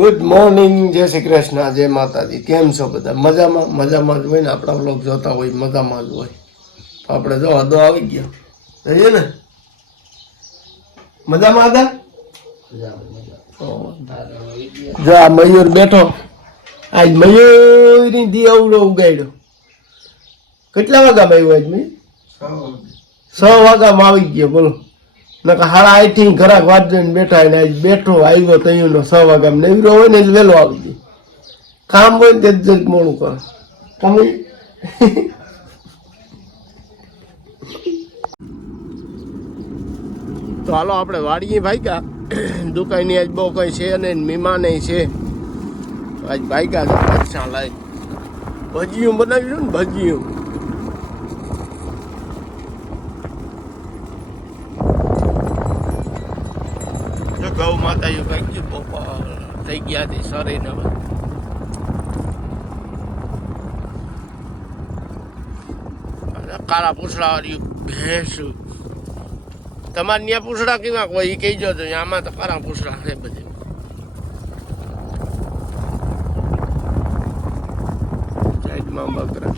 Good morning જય શ્રી કૃષ્ણ જય માતાજી. કેમ છો બધા? મજામાં? મજામાં જ હોય ને? આપણા બ્લોગ જોતા હોય મજામાં જ હોય. તો આપણે જો હદો આવી ગયો. જઈએ ને? મજામાં હતા? જો આ મયુર બેઠો. આજ મયુરની દી અવડો ઉગાડ્યો. કેટલા વાગ્યામાં આવ્યો આજ મેં છ વાગ્યામાં આવી ગયો બોલો. નકર હાડા આઈથી ઘરાક જોઈને બેઠા ને આજ બેઠો આવ્યો તઈનો છ વાગ્યામાં નેવરો હોય ને એટલે વહેલો આવી કામ હોય ને તે મોડું કરે. તમે? તો હાલો આપણે વાડીએ ભાગ્યા. દુકાનની આજ બહુ કઈ છે અને મીમાને છે. આજ ભાઈ પાછા લાઈ ભજીયું બનાવ્યું ને ભજીયું? જો ગૌ માતા એવું કઈ ગયું બપોર થઈ ગયા હતી સરે ને કાળા પૂછડા વાળ્યું ભેંસ. તમારે ત્યાં પૂછડા કેવા હોય? એ કહી તો, આમાં તો કાળા પૂછડા છે બધે. સાઈડમાં બકરા.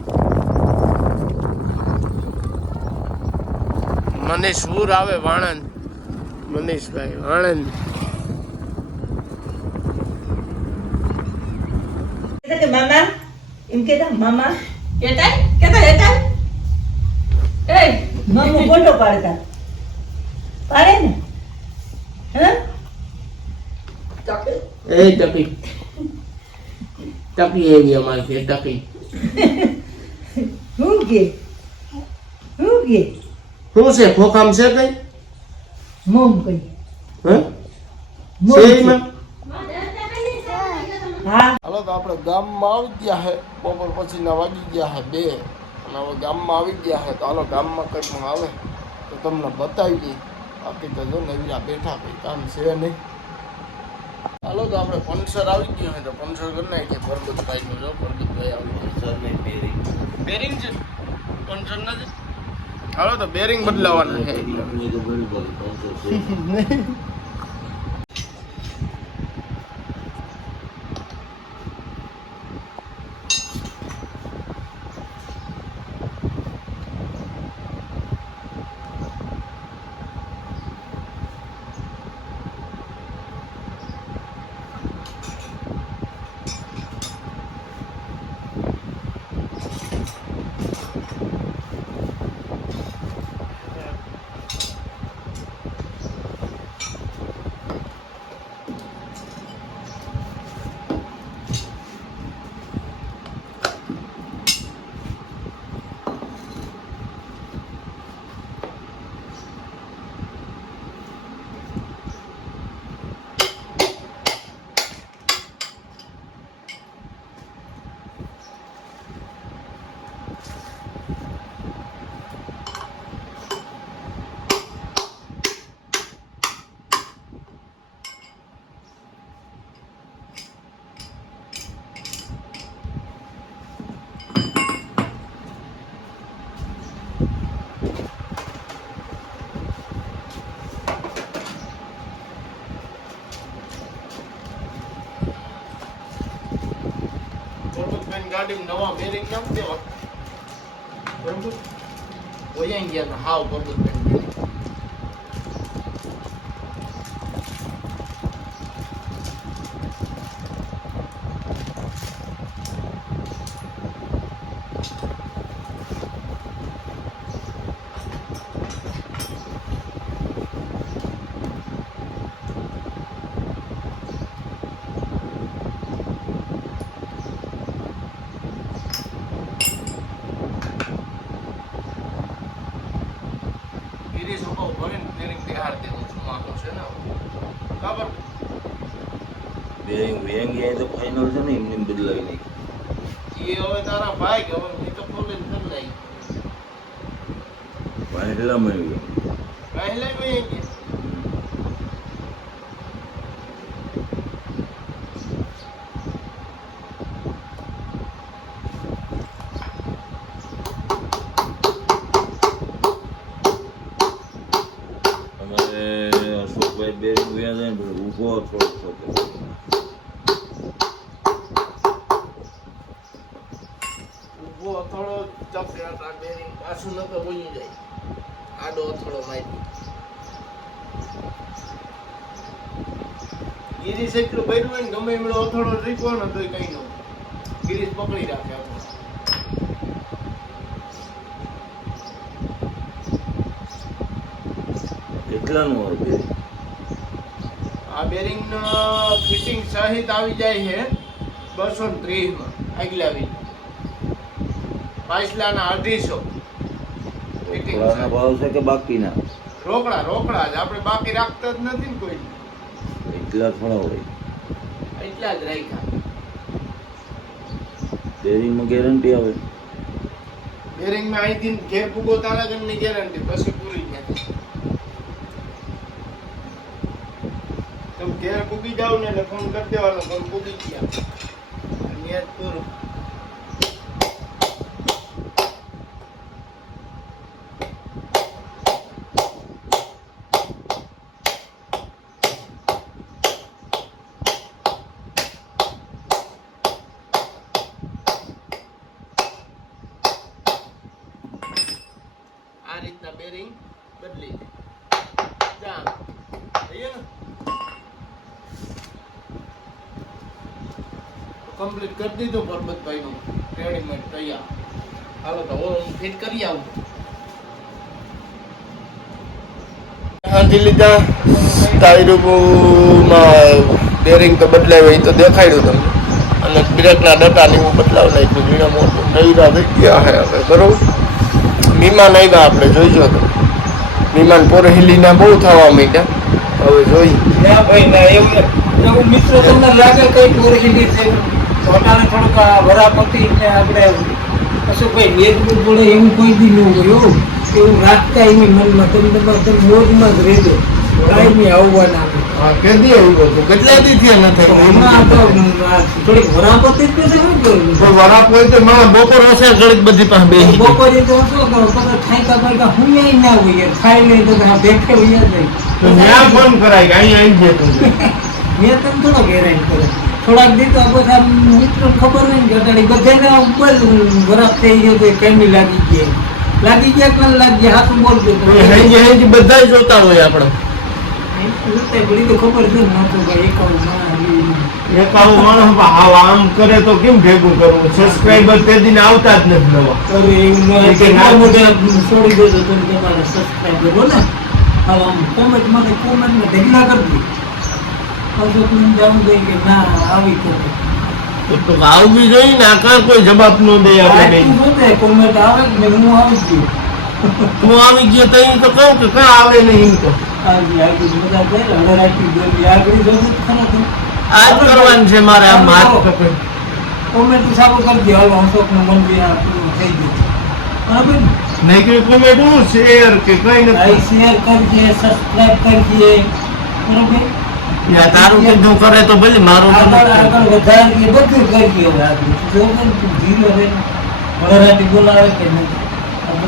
મનીષ હુર આવે વાણંદ. મનીષભાઈ આણંદ કહેતા કે મામા એમ કહેતા મામા કેતા કેતા કેતા એ મામો ફોટો પાડતા પાડે ને હા ચોકી એ ટકી ટકી એવી અમારી છે ટકી હું કે હું કે શું છે ખોખામ છે કઈ મોમ કઈ હે મોમ છે કે. એમાં? હા. હાલો તો આપણે ગામમાં આવી ગયા છે બપોર પછીના વાગી ગયા છે બે. અને હવે ગામમાં આવી ગયા છે તો હાલો ગામમાં કંઈક આવે તો તમને બતાવી દઈએ બાકી તો જો નવીરા બેઠા કંઈ કામ છે નહીં. હાલો તો આપણે પંચર આવી ગયો હોય તો પંચર કરી નાખીએ. પરબતભાઈ નું જો પરબતભાઈ આવી ગયો. બેરિંગ છે. પંચર નથી હાલો તો બેરિંગ બદલાવાના છે. ગાડીમાં નવા બેરિંગ નાખ દેવા બરોબર? ઓયા ગયા હાવ પરબતભાઈ ગિરીશ ઊભો ભરીને બેરિંગ બિહાર દેવું છું માનો છે ને બરાબર બેરિંગ વેંગ એ તો ફાઇનલ છે ને એમને એમ બદલાવી નાખી એ હવે તારા ભાઈ કે હવે મેં તો ખોલીને બદલાઈ પહેલા મળી ગયો પહેલે ભાઈ કે અમારે અશોકભાઈ બેરિંગ વ્યા જાય ને પછી ઊભો થોડો થોડો ચપટ આ બેરિંગ પાછું નતો બોલી જાય આડો અથડો મારી ગિરીશ એટલું બેઠું હોય ને ગમે એમનો અથડો રીકો ને તોય કઈ ન ગિરીશ પકડી રાખે આપણને. કેટલાનું હોય બેરિંગ? આ બેરિંગ ફિટિંગ સહિત આવી જાય છે બસો ત્રીસમાં આગલા વી પાછલાના અઢીસો. ભાવ છે કે બાકીના? રોકડા રોકડા જ. આપણે બાકી રાખતા જ નથી ને કોઈ. એટલા થોડા હોય એટલા જ રાખ્યા. બેરિંગમાં ગેરંટી આવે. બેરિંગમાં અહીંથી ઘેર પૂગો તારાગઢની ગેરંટી પછી પૂરી થાય. તમે ઘેર ફૂગી જાવ ને એટલે ફોન કરી દેવાનો ફોન પૂગી ગયા. પૂરું આ રીતના બેરિંગ બદલી જામ થઈએ ને કમ્પ્લીટ કરી દીધું પરબતભાઈ નું રેડીમેડ તૈયાર. હાલો તો હું ફિટ કરી આવું. હાથી લીધા. ટાયરોમાં બેરિંગ તો બદલાવ્યું એ તો દેખાડ્યું તમને. અને બ્રેકના ડટાની એવું બદલાવ નાખ્યું. ઝીણા મોટું. નૈરા થઈ ગયા હે હવે, બરોબર? વિમાન આવ્યા આપણે જોઈજો તો. વિમાન પોરહિલીના બહુ થવા માંડ્યા. હવે જોઈ. ના ભાઈ, ના એવું મિત્રો તમને લાગે કઈ પોરહિલી છે? પોતાને થોડુંક વરાપતિ ને આપણે કશું ભાઈ મેદબૂત જોડે એવું કોઈ બી ન હો. એવું રાખતા એની મનમાં. તમે તમારે તમે મોજમાં જ રહેજો. કાંઈ નહીં આવવાના. કેદી એવું હતું કેટલા દી થયા નથી તો થોડીક શું વરાપ હોય તો માં બપોર હશે ઘડીક બધી પાસે બેસી બપોરે તો શું કરો તમે હુંયાય ના હોય ખાઈ લે તો આ બેઠે હોય તો ન્યા ફોન કરાય કે અહીંયા આવી જતું મેં તને થોડો હેરાન કર્યો. થોડાક દી તો બધા મિત્રો ખબર નહીં બધાને ઉપર વરાપ થઈ ગયો તો કેમી લાગી ગઈ લાગી ગયા કે લાગી ગયા બોલજો. બધા જોતા હોય આપણે. બધી તો ખબર છે ને ભાઈ એકાવું માણસ એકાવું આમ કરે તો કેમ ભેગું કરવું? સબસ્ક્રાઇબર તે દિન આવતા જ નથી નવા. અરે એવું કે ના મોઢે છોડી દેજો તો તમારા સબસ્ક્રાઈબરો ને? હવે આમ કોમેન્ટ મને કોમેન્ટમાં ઢગલા કરજો પછી કે ના આવી તો તો તો આવવી જોઈએ ને આકાર કોઈ જવાબ ન દે આપણે તું જોતે કોમેન્ટ આવે ને હું આવી ગયો. તું આવી ગયો તો તો કહું કે કાં આવે નહીં એમ તો. તો આજ કરવાનું છે મારે આ હાથ પકડ કોમેન્ટ સાબુ કરી દે હાલો અશોકનું મંદિર આ પૂરું થઈ ગયું. બરાબર ને? નહીં કે કોમેન્ટ હું શેર કે કઈ નથી. શેર કરજે સબસ્ક્રાઇબ કરજે. બરાબર? યા તારું કીધું કરે તો ભલે મારું તો આગળ. આગળ બધું હવે આગળ. જો ને તું રહે વડોદરાથી બોલાવે કે નહીં?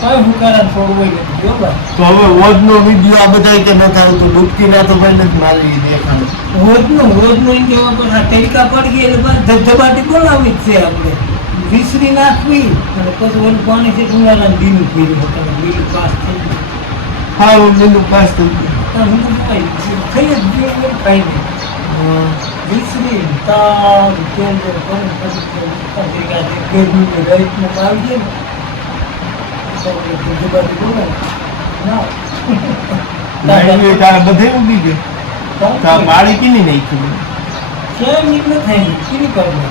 તો હવે રોજનો વીડિયો આ બધા કે નથી આવતું ડૂબકી ના તો ભાઈ નથી મારી દેખાડું. રોજનું રોજનું કેવા આ ટેલકા પડી ગઈ એટલે ધબધબાટી બોલાવી જ છે આપણે. વિસરી નાખવી અને પછી ઓલું પાણી છે ઉનાળા દીનું પીરું તમે લીલું પાસ થઈ ગયું. હા હું લીલું પાસ થઈ ગયું. પણ તો થઈ જ ગયું એમ કાંઈ નહીં વિસરી તાવ તેલ પછી પછી કાંઈ ગરમીની રાઈતમાં આવી જાય ને તો એટલે ધબધબાટી બોલાવે ના લાઈન તારા બધે ઉગી આ પાડી કીની નાખી કેમ નીકળે નહીં કેવી કરવા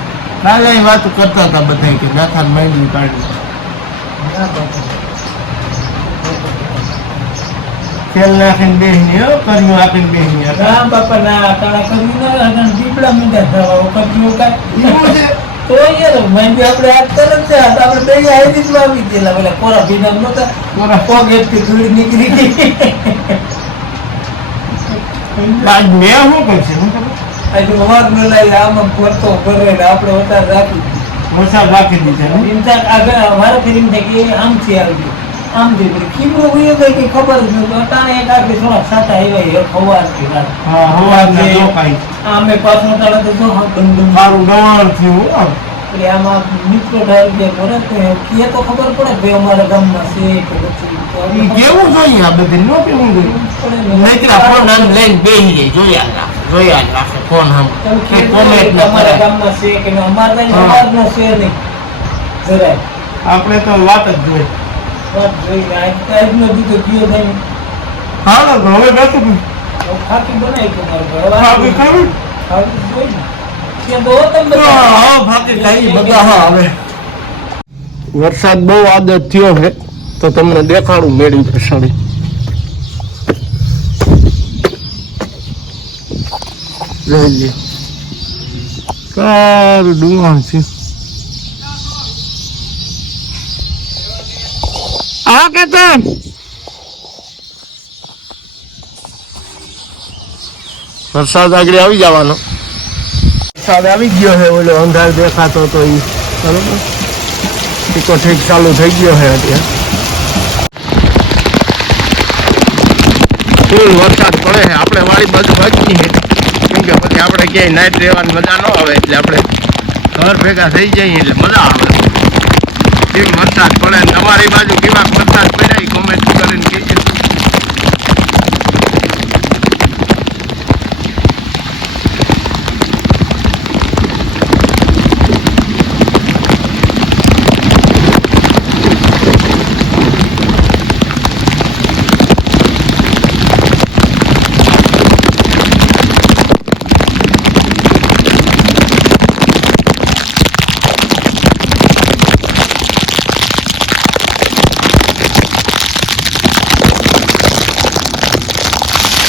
એ વાત કરતા હતા બધા કે નાથા માઇન્ડ કાઢી બાપા તેલ નાખીને બેસની હો કર્યું આપીને બેસની ના બાપા ના તારા કર્યું ના દીપડા મીંડા થવા કર્યું કાંઈ તો યાર મહેંદી આપણે આ તરત આપણે બે આઈડી જ આવી ગયેલા. પેલા કોરા ભીના નહોતા. કોરા. પગ એટલી ધૂળ નીકળી ગઈ. આજ મેં શું કરશે શું આજે અવાર ન લાવી આમાં ફરતો ફરે આપણે વધારે રાખી વરસાદ રાખી દીધા અમારે ફરી એમ કે આમથી આવી ગયું. આમથી જે ખીમરો વયો ગઈ કે ખબર જ નહોતું અટાણે એક આખી થોડા સાતા આવ્યા એ ખવારથી રાત. હા હવારના જો કાઈ આમે પાછો અટાણે તો જો હા ગંદુ મારું ડોળ થયું એટલે આમાં મિત્રો ઠાર કે કરે તો એ તો ખબર પડે કે અમારા ગામમાં છે કે પછી કેવું જોઈએ આ બધી? નો કેવું જોઈએ? પડે ને. નહીંતર આ લઈને બેહી જાય જોયા જોયા રાખે ફોન હમ તમે કે કીધું comment ન અમારા કરે. ગામમાં છે કે અમારા ગામમાં. છે નહીં. જરાય. આપણે તો વાત જ જોઈએ. તો હવે ખાકી બનાવી ખાવી ખાકી જોઈ. વરસાદ બહુ આદત થયો છે તો તમને દેખાડું મેળવી પ્રસાડી સારું ડુંગા કારું છે વરસાદ આગળ આવી જવાનો. વરસાદ આવી ગયો છે ઓલો અંધાર દેખાતો તો એ બરોબર? ટીકો ઠીક ચાલુ થઈ ગયો છે અત્યારે. ફૂલ વરસાદ પડે છે આપણે વાળી બાજુ વાંચી છે. કેમ કે પછી આપણે ક્યાંય નાઇટ રહેવાની મજા ન આવે એટલે આપણે ઘર ભેગા થઈ જઈએ એટલે મજા આવે. કેમ વરસાદ પડે તમારી બાજુ કેવા વરસાદ પડ્યા એ કોમેન્ટ કરીને કહેજો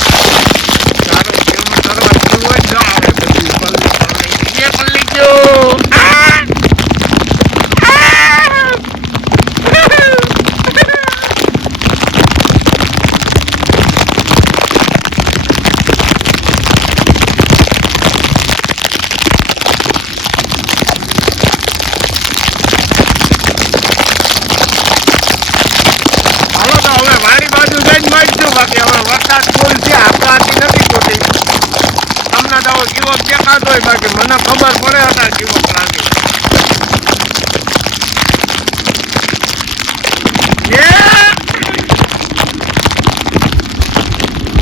સારું કેવું કરવા જેવું હોય તો આવે બધું પલ્લી પલ્લી એ પલ્લી ગયો આ! આ! હાલો તો હવે વાડી બાજુ જઈને મળીશું બાકી હવે વરસાદ ફૂલ છે આપણાથી નથી તૂટી તમને તો હવે કેવો દેખાતો હોય બાકી મને ખબર પડે હતા કેવો લાગે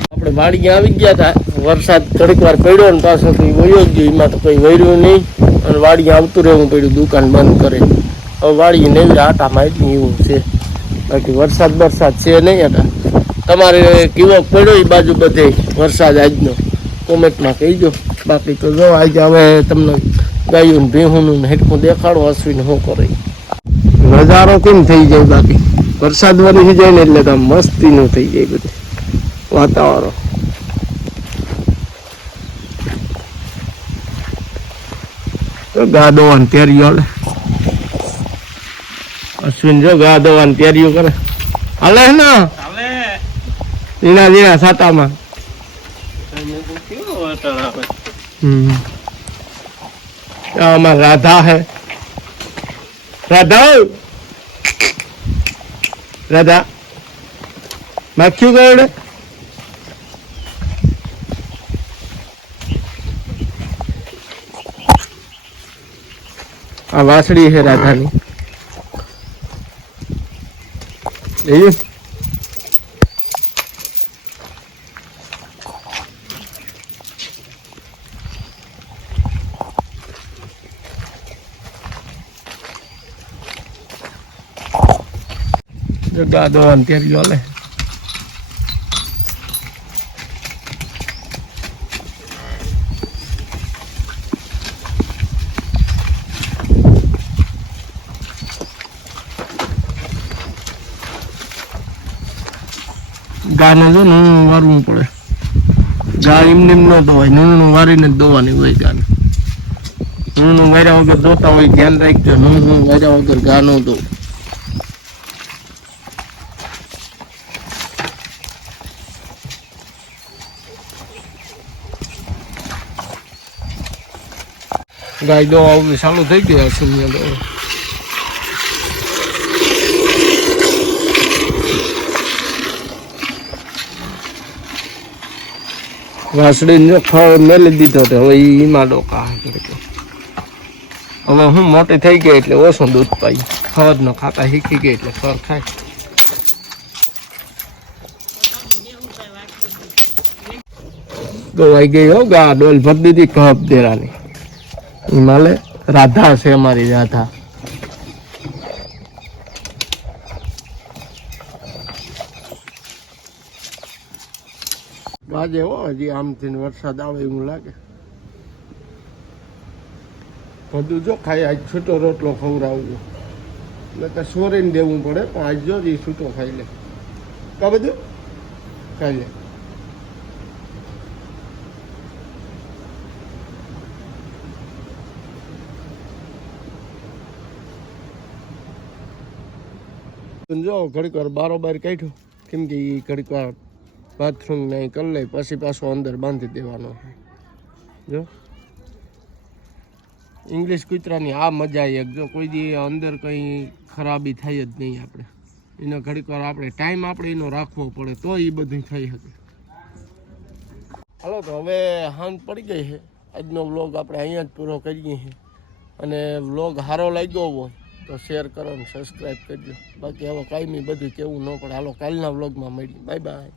આપણે વાડી આવી ગયા હતા વરસાદ થોડીક વાર પડ્યો ને પાછો કઈ વયો જ ગયો. એમાં તો કંઈ વર્યું નહીં. અને વાડી આવતું રહેવું પડ્યું. દુકાન બંધ કરે. હવે વાડી નહીં આટા માહિતી એવું છે. બાકી વરસાદ બરસાદ છે નહીં હતા તમારે કેવો પડ્યો એ બાજુ બધે વરસાદ આજનો? કોમેન્ટમાં કહીજો. બાકી તો જો આજે હવે તમને ગાયું ભેહુંનું હેઠું દેખાડો. અશ્વિન શું કરે? નજારો કેમ થઈ જાય બાકી? વરસાદ વરસી જાય ને એટલે તો મસ્તીનું થઈ જાય બધું. વાતાવરણ. તો ગા દોવાની તૈયારીઓ હાલે અશ્વિન જો ગા દોવાની તૈયારીઓ કરે. હાલે હે ને? ઝીણા ઝીણા સાતામાં. હમ. આ આમાં રાધા હે. રાધા રાધા. માખ્યું ગયું આ વાસળી છે રાધાની. જોયું જગા દોવાન તેરી હાલે ગાને છે ને વારવું પડે. ગા એમને એમ ન દવાય નૂણનું વારીને જ દોવાની હોય ગાને. નૂણનું વાર્યા વગર જોતા હોય, ધ્યાન રાખજો નૂણનું વાર્યા વગર ગા ન દો. ગાય દો આવું ચાલુ થઈ ગયા છે વાસળીને જો મેલી દીધો તો હવે ઈમાં ડોકા. હવે હું મોટી થઈ ગઈ એટલે ઓછું દૂધ પાઈ. ખડ નો ખાતા શીખી ગઈ એટલે ખર ખાય. ગવાઈ ગઈ હો, ગા ડોલ ભરી દીધી કપ દેરાની. માલે રાધા છે અમારી રાધા. બાજે હો, હજી આમથી વરસાદ આવે એવું લાગે. બધું જો ખાઈ, આજ છૂટો રોટલો ખવડાવજો. એટલે સોરીને દેવું પડે, પણ આજ જો એ છૂટો ખાઈ લે. કા બધું? ખાઈ લે. જો, ઘડીક વાર બારોબાર કાઢ્યો. કેમ કે એ ઘડીક વાર બાથરૂમ ને અહીં કરી લઈ પછી પાછો અંદર બાંધી દેવાનો. જો. ઇંગ્લિશ કૂતરાની આ મજા એક, જો કોઈ દી અંદર કંઈ ખરાબી થાય જ નહીં આપણે. એનો ઘડીક વાર આપણે ટાઈમ આપણે એનો રાખવો પડે, તો એ બધું થઈ શકે. હાલો, તો હવે હાંજ પડી ગઈ છે. આજનો વ્લોગ આપણે અહીંયા જ પૂરો કરીએ છીએ. અને વ્લોગ સારો લાગ્યો હોય, તો શેર કરો અને સબસ્ક્રાઈબ કરજો. બાકી હવે કાંઈ બધું કેવું ન પડે. હાલો, કાલના વ્લોગમાં મળીએ. Bye bye